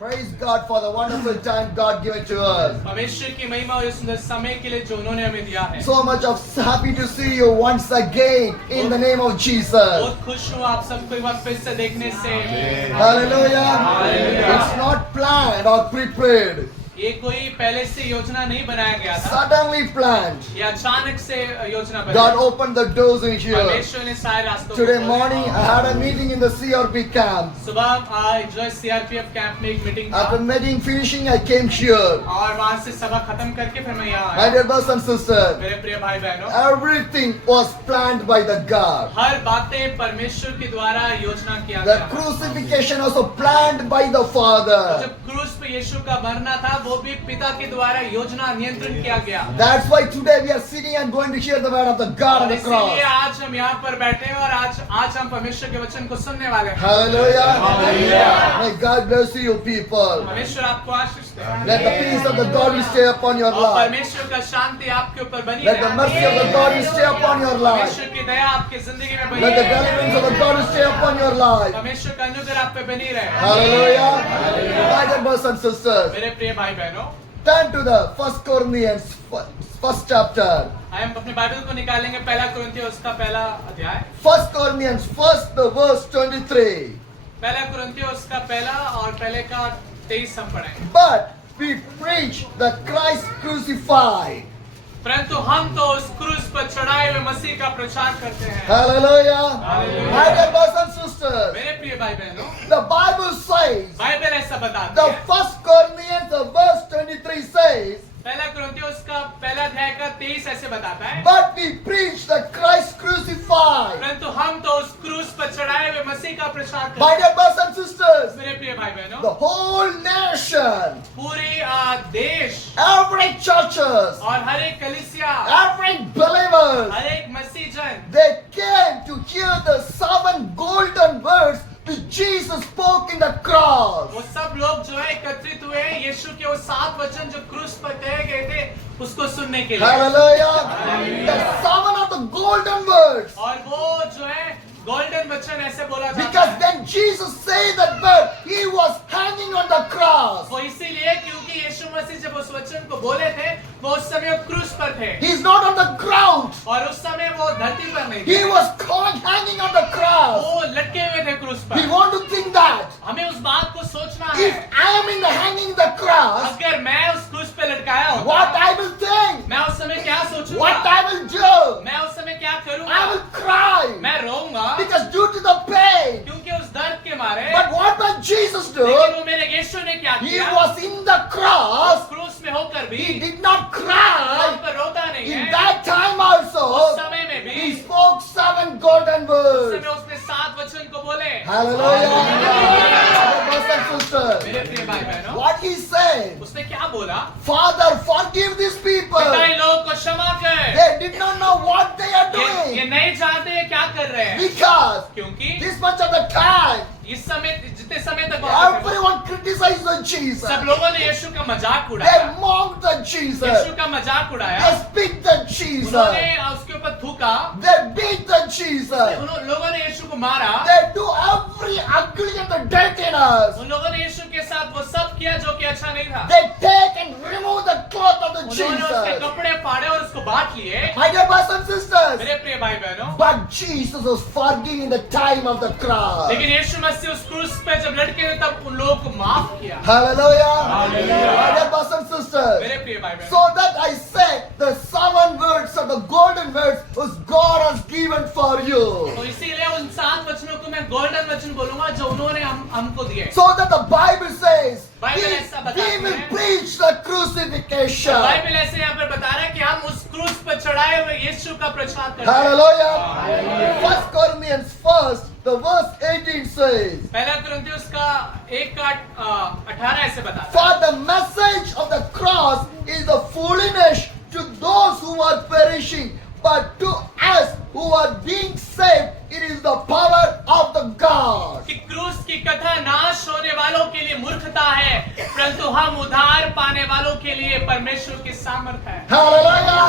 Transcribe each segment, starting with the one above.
Praise God for the wonderful time God given to us. परमेश्वर की महिमा और इस सुंदर समय के लिए जो उन्होंने हमें दिया है। So much of happy to see you once again in the name of Jesus. बहुत खुश हूँ आप सबको एक बार फिर से देखने से। Hallelujah. It's not planned or prepared. ये कोई पहले से योजना नहीं बनाया गया था। Suddenly planned. ये अचानक से योजना बनी। God opened the doors in here. परमेश्वर ने सारे रास्तों को Today खोला। morning I had a meeting in the CRP camp. सुबह जो है CRPF कैंप में एक मीटिंग After था meeting finishing I came here. और वहाँ से सभा खत्म करके फिर मैं यहाँ My आया। dear brothers and sisters, मेरे प्रिय भाई बहनों, everything was planned by the God. हर बातें परमेश्वर के द्वारा योजना किया The गया। crucifixion also planned by the Father. जब क्रूस पे यीशु का मरना था वो भी पिता के द्वारा योजना नियंत्रण किया गया। That's why today we are sitting and going to hear the word of the God on the इसीलिए cross. आज हम यहाँ पर बैठे हैं और आज हम परमेश्वर के वचन को सुनने वाले हैं। Hallelujah. May God bless you people. परमेश्वर आपको आशीष दे। Let the peace of the God will stay upon your और life. परमेश्वर का शांति आपके ऊपर बनी Let the mercy of the God will stay upon your life. परमेश्वर की दया आपकी जिंदगी में बनी Let the रहे। deliverance of the God will stay upon your life. परमेश्वर का अनुग्रह आप पे बनी रहे। Hallelujah. My dear brothers and sisters, मेरे प्रिय भाई बहनों, turn to the 1 Corinthians first chapter. हम अपने बाइबल को निकालेंगे पहला कुरिन्थियों उसका पहला अध्याय। 1 Corinthians first the verse 23. पहला कुरिन्थियों उसका पहला और पहले का 23 हम पढ़ेंगे। But we preach the Christ crucified. परंतु हम तो उस क्रूस पर चढ़ाए हुए मसीह का प्रचार करते हैं। Hallelujah. Hallelujah. My dear brothers and sisters, मेरे प्रिय भाई बहनों, the Bible says, बाइबल ऐसा बताती the है। 1 Corinthians the verse 23 says, पहला कुरिन्थियों उसका पहला अध्याय का 23 ऐसे बताता है। but we preach the Christ crucified. परंतु हम तो उस क्रूस पर चढ़ाए हुए मसीह का प्रचार करते My हैं। dear brothers and sisters, मेरे प्रिय भाई बहनों, the whole nation, पूरी देश every churches, और हर एक कलीसिया, every believers, हर एक मसीह जन they came to hear the 7 golden words which Jesus spoke in the cross. वो सब लोग जो है एकत्रित हुए हैं यीशु के वो 7 वचन जो क्रूस पर कहे गए थे उसको सुनने के लिए। Hallelujah. The 7 of the golden words. और वो जो है गोल्डन वचन ऐसे बोला जाता Because है। then Jesus said that word, he was hanging on the cross. वो इसीलिए क्योंकि यीशु मसीह जब उस वचन को बोले थे वो उस समय क्रूस पर थे He's not on the ground. और उस समय वो धरती पर नहीं He थे, was hanging on the cross. वो लटके हुए थे क्रूस We पर। want to think that हमें उस बात को सोचना if है, I am in the hanging the cross, अगर मैं उस क्रूस पे लटकाया what होता I will think, मैं उस समय क्या what सोचूंगा, I will do, मैं उस समय क्या I करूंगा, will cry मैं रोऊंगा because due to the pain. क्योंकि उस दर्द के मारे। But what did Jesus do? लेकिन वो मेरे यीशु ने क्या He किया, was in the उस cross. क्रूस में होकर भी He did not वहाँ cry. पर रोता नहीं In है। that time उस also, समय में भी he spoke 7 golden उस words. समय उसने 7 वचन को बोले। Hallelujah. Brothers and sisters, मेरे प्रिय भाई बहनों, what he said, उसने क्या बोला, Father, forgive these people. पिता इन लोगों को क्षमा कर। They did not know what they are ये doing नहीं जानते ये क्या कर रहे हैं, because क्योंकि this much of the time, इस समय जितने समय तक वहाँ पे थे, everyone criticized the Jesus. सब लोगों ने यीशु का मजाक They उड़ाया, mocked the Jesus. यीशु का मजाक उड़ाया, They spit the Jesus. उन्होंने उसके ऊपर थूका, They beat the Jesus. उन लोगों ने यीशु को मारा, They do every ugly and the dirtiness. उन लोगों ने यीशु के साथ वो सब किया जो कि अच्छा नहीं था। They take and remove the cloth of the उन्होंने उसके Jesus. कपड़े फाड़े और उसको बांट लिए। My dear brothers and sisters, मेरे प्रिय भाई बहनों, but Jesus was forgiving in the time of the cross. लेकिन यीशु मसीह उस क्रूस पे जब लटके हुए तब उन लोगों को माफ किया। Hallelujah. My dear brothers and sisters. मेरे प्रिय भाई बहनों, So that I say the 7 words of the golden words which God has given for you. तो इसीलिए उन 7 वचनों को मैं गोल्डन वचन बोलूंगा जो उन्होंने हमको दिए। So that the Bible says Bible we, ऐसा बताती we will है। preach the crucifixion. बाइबल ऐसे यहाँ पर बता रहा है कि हम उस क्रूस पर चढ़ाए हुए यीशु का प्रचार करते हैं। Hallelujah. 1 Corinthians 1, the verse 18 says, पहला कुरिन्थियों उसका 1:18 ऐसे बताता है। for the message of the cross is the foolishness to those who are perishing, but to us who are being saved, it is the power of the God. कि क्रूस की कथा नाश होने वालों के लिए मूर्खता है, परंतु हम उद्धार पाने वालों के लिए परमेश्वर की सामर्थ्य है। Hallelujah.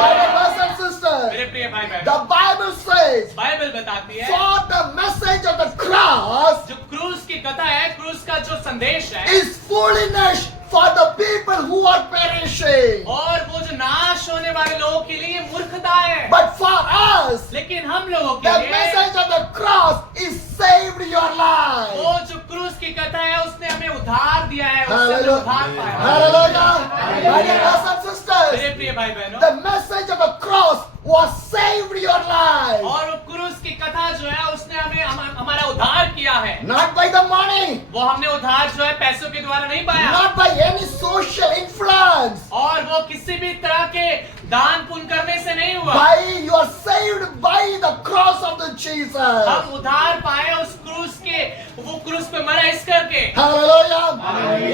My dear brothers and sisters, मेरे प्रिय भाई बहन, the Bible says, बाइबल बताती है for the message of the cross जो क्रूस की कथा है, क्रूस का जो संदेश है, is foolishness for the people who are perishing. और वो जो नाश होने वाले लोगों के लिए मूर्खता है, But for us, लेकिन हम लोगों the के लिए message of the cross is saved your life. वो जो क्रूस की कथा है उसने हमें उद्धार दिया है, उससे हमें Hallelujah. उद्धार पाया। Hallelujah. My dear brothers and sisters, मेरे प्रिय भाई बहनों, the message of the cross was saved your life. और वो क्रूस की कथा जो है उसने हमें हमारा उद्धार किया है। Not by the money, वो हमने उद्धार जो है पैसों के द्वारा नहीं पाया, not by any social influence. और वो किसी भी तरह के दान पुण्य करने से नहीं हुआ। By you are saved by the cross of the Jesus. हम उद्धार पाए उस क्रूस के, वो क्रूस पे मरा इस करके। Hallelujah.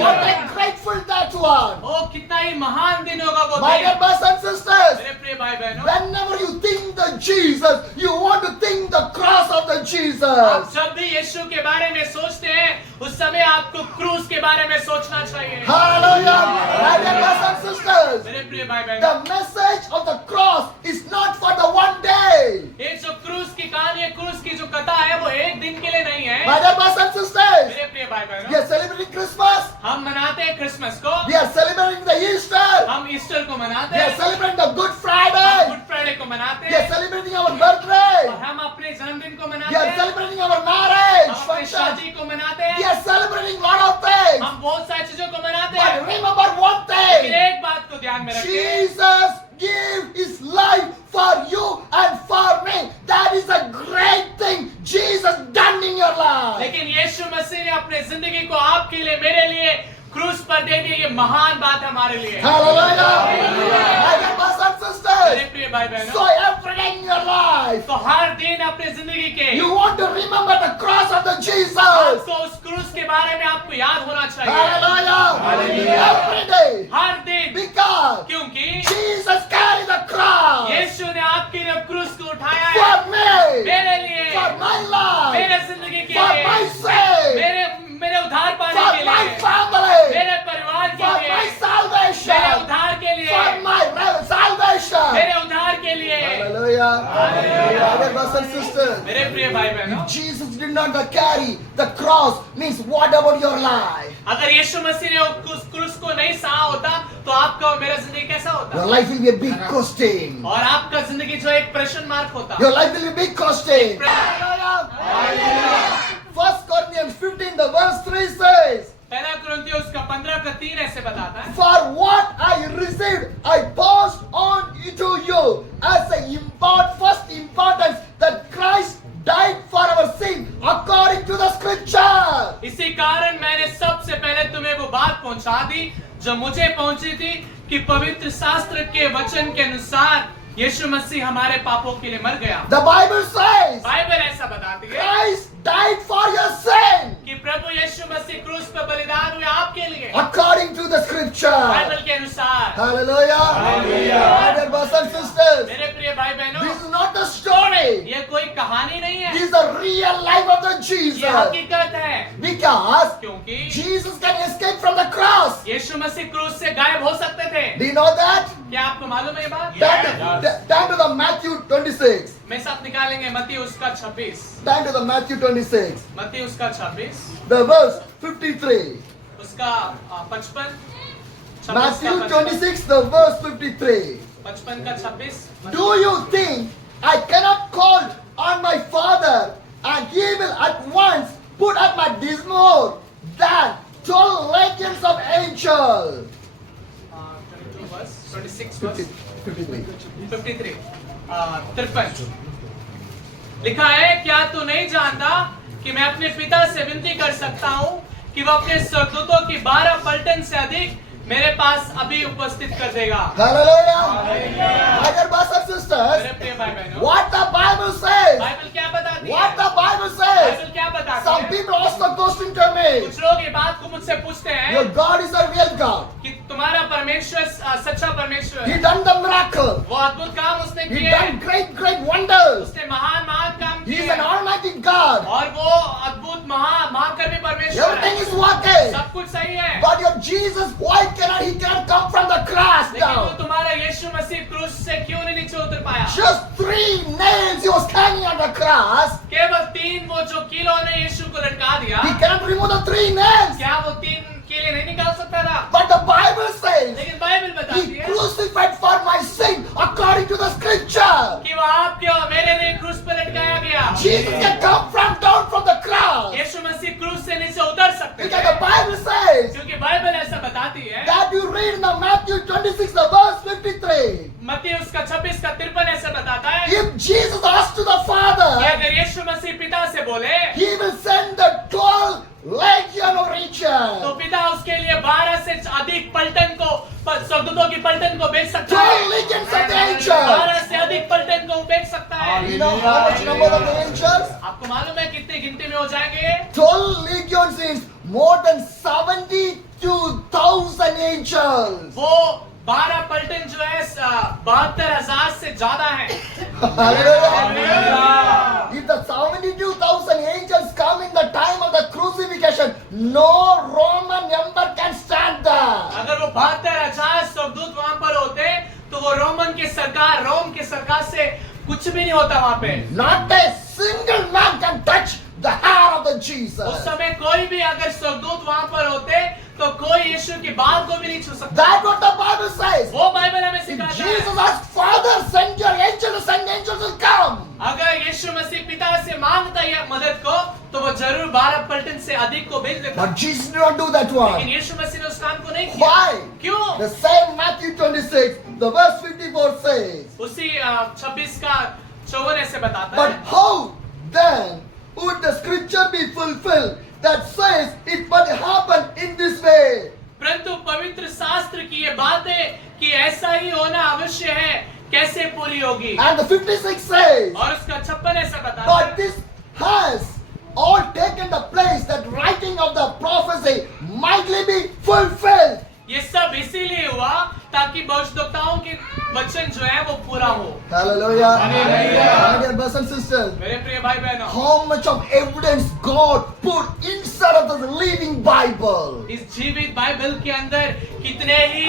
What a grateful that one. ओ कितना ही महान दिन होगा वो My dear दिन। brothers and sisters, मेरे प्रिय भाई बहनों, whenever you think the Jesus, you want to think the cross of the आप Jesus. जब भी यीशु के बारे में सोचते हैं उस समय आपको क्रूस के बारे में सोचना चाहिए। Hallelujah. My dear brothers and sisters, मेरे प्रिय भाई बहनों, the message of the cross is not for the one day. ये जो क्रूस की कहानी है, क्रूस की जो कथा है वो एक दिन के लिए नहीं है। My dear brothers and sisters, मेरे प्रिय भाई we बहनों, are celebrating Christmas. हम मनाते हैं क्रिसमस को, We are celebrating the Easter. हम ईस्टर को मनाते We are हैं, celebrating the Good हम Friday. गुड फ्राइडे को मनाते We are हैं, celebrating our birthday. और हम अपने जन्मदिन को We मनाते are हैं, celebrating our marriage हम अपनी function. शादी को मनाते We हैं, are celebrating lot of things. हम बहुत सारी चीजों को मनाते But हैं। remember one लेकिन thing. एक बात को ध्यान में रखिए, Jesus gave his life for you and for me. That is a great thing Jesus done in your life. लेकिन यीशु मसीह ने अपने जिंदगी को आपके लिए, मेरे लिए क्रूस पर दे दी। ये महान बात है हमारे लिए। Hallelujah. My dear brothers and मेरे sisters, प्रिय भाई बहनों, so every day in your life, तो हर दिन अपने जिंदगी के you want to remember the cross of the Jesus. आपको उस क्रूस के बारे में आपको याद होना चाहिए। Hallelujah. Every day. हर दिन, Because क्योंकि Jesus carried the cross यीशु ने आपके लिए क्रूस को उठाया है, for me, मेरे लिए, for my life, मेरे जिंदगी के for लिए, my sake, मेरे उद्धार पाने for के my लिए, family, मेरे परिवार के for लिए, my मेरे salvation, उद्धार के लिए, for my salvation. मेरे उद्धार के लिए। Hallelujah. My dear brothers and sisters, मेरे प्रिय भाई बहनों, if Jesus did not carry the cross, means what about your life? अगर यीशु मसीह ने उस क्रूस को नहीं सहा होता तो आपका और मेरा जिंदगी कैसा होता, Your life will be a big question. और आपका जिंदगी जो एक प्रश्न मार्क होता। Your life will be a big question. Hallelujah. 1 Corinthians 15, the verse 3 says, पहला कुरिन्थियों उसका 15:3 ऐसे बताता है, for what I received, I passed on to you as first importance that Christ died for our sin according to the scripture. इसी कारण मैंने सबसे पहले तुम्हें वो बात पहुंचा दी जो मुझे पहुंची थी कि पवित्र शास्त्र के वचन के अनुसार यीशु मसीह हमारे पापों के लिए मर गया। The Bible says बाइबल ऐसा बताती है Christ died for your sin कि प्रभु यीशु मसीह क्रूस पर बलिदान हुए आपके लिए, according to the scripture. Bible के अनुसार। Hallelujah. My dear brothers and sisters, मेरे प्रिय भाई बहनों, this is not a story. ये कोई कहानी नहीं है, This is the real life of the ये Jesus. हकीकत है, Because क्योंकि Jesus can escape from the cross. यीशु मसीह क्रूस से गायब हो सकते थे। Do you know that? क्या आपको मालूम है ये बात? Turn to the Matthew 26. मैं साथ निकालेंगे मत्ती उसका 26, Turn to the Matthew 26. मत्ती उसका 26, The verse 53. उसका 55, 26 Matthew का 26, the verse 53. 55 का 26। Do you think I cannot call on my Father and he will at once put at my dismal than 12 legions of angels? 22 verse, 26 verse, 53. 53, 53 लिखा है, क्या तू नहीं जानता कि मैं अपने पिता से विनती कर सकता हूँ कि वह अपने स्वर्गदूतों की 12 पलटन से अधिक मेरे पास अभी उपस्थित कर देगा। Hallelujah. My dear brothers and sisters, मेरे प्रिय भाई बहनों, what the Bible says, Bible क्या बताती है? what the Bible says, Bible क्या बताती some है? people ask the question to me, कुछ लोग ये बात को मुझसे पूछते हैं your God is a real God. कि तुम्हारा परमेश्वर सच्चा परमेश्वर He है। done the miracle. वो अद्भुत काम उसने He किए, done great wonders. उसने महान महान काम He is किए an almighty God. और वो अद्भुत महाकर्मी परमेश्वर Everything है। is working. सब कुछ सही है, But your Jesus, why cannot he cannot come from the cross लेकिन वो down? तुम्हारा यीशु मसीह क्रूस से क्यों नहीं नीचे उतर पाया? Just 3 nails he was hanging on the cross. केवल 3 वो जो कीलों ने यीशु को लटका दिया, He cannot remove the 3 nails. क्या वो 3 कीले नहीं निकाल सकता था? But the Bible says लेकिन बाइबल बताती he है crucified for my sin according to the scripture. कि वो आपके और मेरे लिए क्रूस पर लटकाया गया। Jesus can come down from the cross. यीशु मसीह क्रूस से नीचे उतर सकते Because थे, the Bible says क्योंकि बाइबल ऐसा बताती है। that you read in the Matthew 26, the verse 53. मत्ती उसका 26 का 53 ऐसा बताता है If Jesus asked to the कि Father, अगर यीशु मसीह पिता से बोले he will send the 12 legion of तो angels. पिता उसके लिए 12 से अधिक पलटन को, स्वर्गदूतों की पलटन को भेज सकता 12 है। legions of the angels. 12 से अधिक पलटन को भेज सकता है। You know how much number of the angels? आपको मालूम है कितनी गिनती में हो जाएंगे? 12 legions is more than 72,000 angels. वो 12 पलटन जो है 72,000 से ज्यादा है। Hallelujah. If the 72,000 angels come in the time of the crucifixion, no Roman emperor can stand there. अगर वो 72,000 स्वर्गदूत वहां पर होते तो वो रोम की सरकार से कुछ भी नहीं होता वहां पे। Not a single man can touch the hair of the उस Jesus. समय कोई भी अगर स्वर्गदूत वहां पर होते तो कोई यीशु की बाल को भी नहीं छू सकता। That's what the Bible says. वो बाइबल हमें If सिखाता Jesus है। asked, Father, send your angels, and angels will come. अगर यीशु मसीह पिता से मांगता है मदद को तो वो जरूर 12 पलटन से अधिक को भेज देता। But Jesus did not do that लेकिन one. यीशु मसीह ने उस काम को नहीं किया। Why? क्यों? The same Matthew 26, the verse 54 says, उसी 26 का 54 ऐसे बताता but है। how then would the scripture be fulfilled that says it must happen in this way? परंतु पवित्र शास्त्र की ये बात है कि ऐसा ही होना अवश्य है, कैसे पूरी होगी? And the 56 says, और उसका 56 ऐसा बताता but है this has all taken the place that writing of the prophecy mightly be fulfilled. ये सब इसीलिए हुआ ताकि भविष्यद्वक्ताओं के वचन जो है वो पूरा हो। Hallelujah. Hallelujah. My dear brothers and sisters, मेरे प्रिय भाई बहनों, how much of evidence God put inside of the living Bible. इस जीवित बाइबल के अंदर कितने ही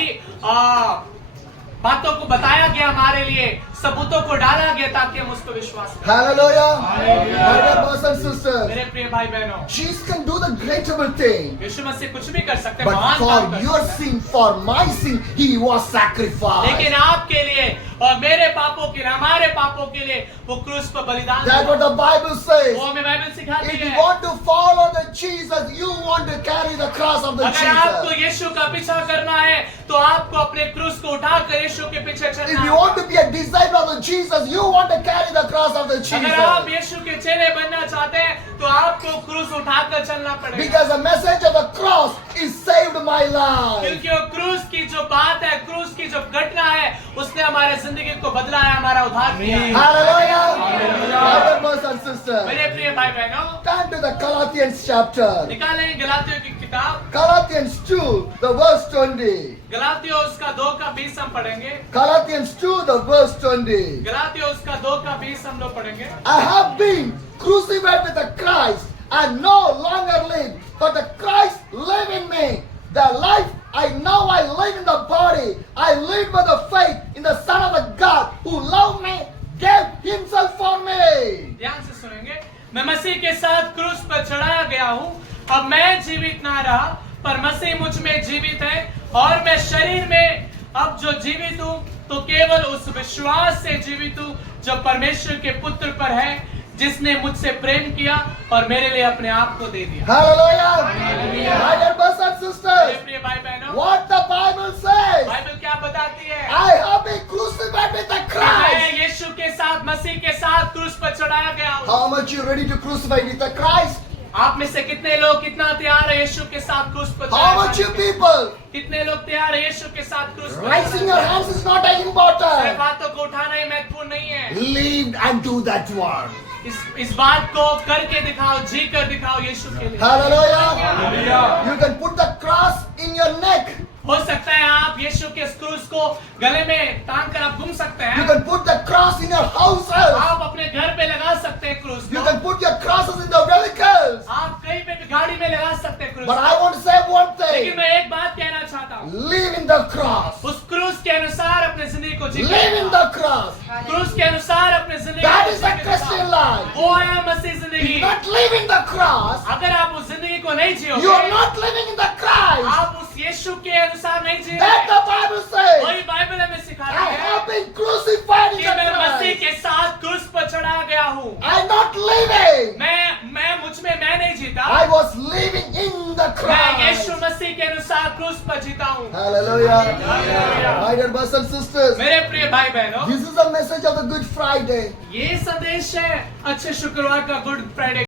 बातों को बताया गया, हमारे लिए सबूतों को डाला गया ताकि हम उस पर विश्वास करें। Hallelujah. My dear brothers and sisters, मेरे प्रिय भाई बहनों, Jesus can do the greater thing. यीशु मसीह कुछ भी कर सकते हैं, But महान काम for कर your सकते हैं। sin, for my sin, He was sacrificed. लेकिन आपके लिए और मेरे पापों के लिए, हमारे पापों के लिए वो क्रूस पर बलिदान That's what हुआ। the Bible says. वो हमें बाइबल सिखाती If you है। want to follow the Jesus, you want to carry the cross of the अगर आपको Jesus. यीशु का पीछा करना है तो आपको अपने क्रूस को उठाकर यीशु के पीछे If चलना you है। want to be a disciple of the Jesus, you want to carry the cross of the अगर आप Jesus. यीशु के चेले बनना चाहते हैं तो आपको क्रूस उठाकर चलना पड़ेगा, Because the message of the cross is saved my life. क्योंकि वो क्रूस की जो बात है, क्रूस की जो घटना है, उसने हमारे जिंदगी को बदला है, हमारा उद्धार किया है। Hallelujah. My dear brothers and sisters, मेरे प्रिय भाई बहनों, turn to the Galatians chapter. निकालें गलातियों की किताब, Galatians 2, the verse 20. गलातियों उसका 2 का 20 हम पढ़ेंगे। Galatians 2, the verse 20. गलातियों उसका 2 का 20 हम लोग पढ़ेंगे। I have been crucified with the Christ, and no longer live, but the Christ live in me. The life I live in the body. I live by the faith in the Son of the God who loved me, gave Himself for me. ध्यान से सुनेंगे। मैं मसीह के साथ क्रूस पर चढ़ाया गया हूँ। अब मैं जीवित ना रहा, पर मसीह मुझ में जीवित है, और मैं शरीर में अब जो जीवित हूँ तो केवल उस विश्वास से जीवित हूँ जो परमेश्वर के पुत्र पर है, जिसने मुझसे प्रेम किया और मेरे लिए अपने आप को दे दिया। Hallelujah. My dear brothers and मेरे sisters, प्रिय भाई बहनों, what the Bible says, Bible क्या बताती है? I have been crucified with the मैं Christ. यीशु के साथ, मसीह के साथ क्रूस पर चढ़ाया गया हूँ। How much you ready to crucify with the Christ? आप में से कितने लोग कितना तैयार है यीशु के साथ क्रूस पर How चढ़ाया much you जाने के लिए? people? कितने लोग तैयार है यीशु के साथ क्रूस पर Raising your चढ़ाया hands जाने is not के लिए? important. बातों को उठाना ही महत्वपूर्ण नहीं है। Live and do that one. इस बात को करके दिखाओ, जी कर दिखाओ यीशु के लिए। Hallelujah. You can put the cross in your neck हो सकता है आप यीशु के इस क्रूस को गले में टांग कर आप घूम सकते You हैं। can put the cross in your houses. आप अपने घर पे लगा सकते हैं क्रूस You को। can put your crosses in the vehicles. आप कहीं पे भी गाड़ी में लगा सकते हैं क्रूस But को। I want to say one लेकिन thing. मैं एक बात कहना चाहता हूँ, Live in the cross. उस क्रूस के अनुसार अपनी जिंदगी को जी। Live in the cross. क्रूस के अनुसार अपनी जिंदगी That को is the जीने के Christian बाद। life. वो है मसीह If जिंदगी। you not live in the cross, अगर आप उस जिंदगी को नहीं you are जियोगे, not living in the Christ. आप उस यीशु के अनुसार नहीं That जियोगे। the Bible says. वही बाइबल हमें सिखाता I है have been crucified in कि the मैं मसीह Christ. के साथ क्रूस पर चढ़ा गया हूँ। I am not living. मैं मुझ में मैं नहीं जीता, I was living in the मैं यीशु Christ. मसीह के अनुसार क्रूस पर जीता हूँ। Hallelujah. Hallelujah. My dear brothers and sisters, मेरे प्रिय भाई बहनों, this is the message of the Good Friday. ये संदेश है अच्छे शुक्रवार का, गुड फ्राइडे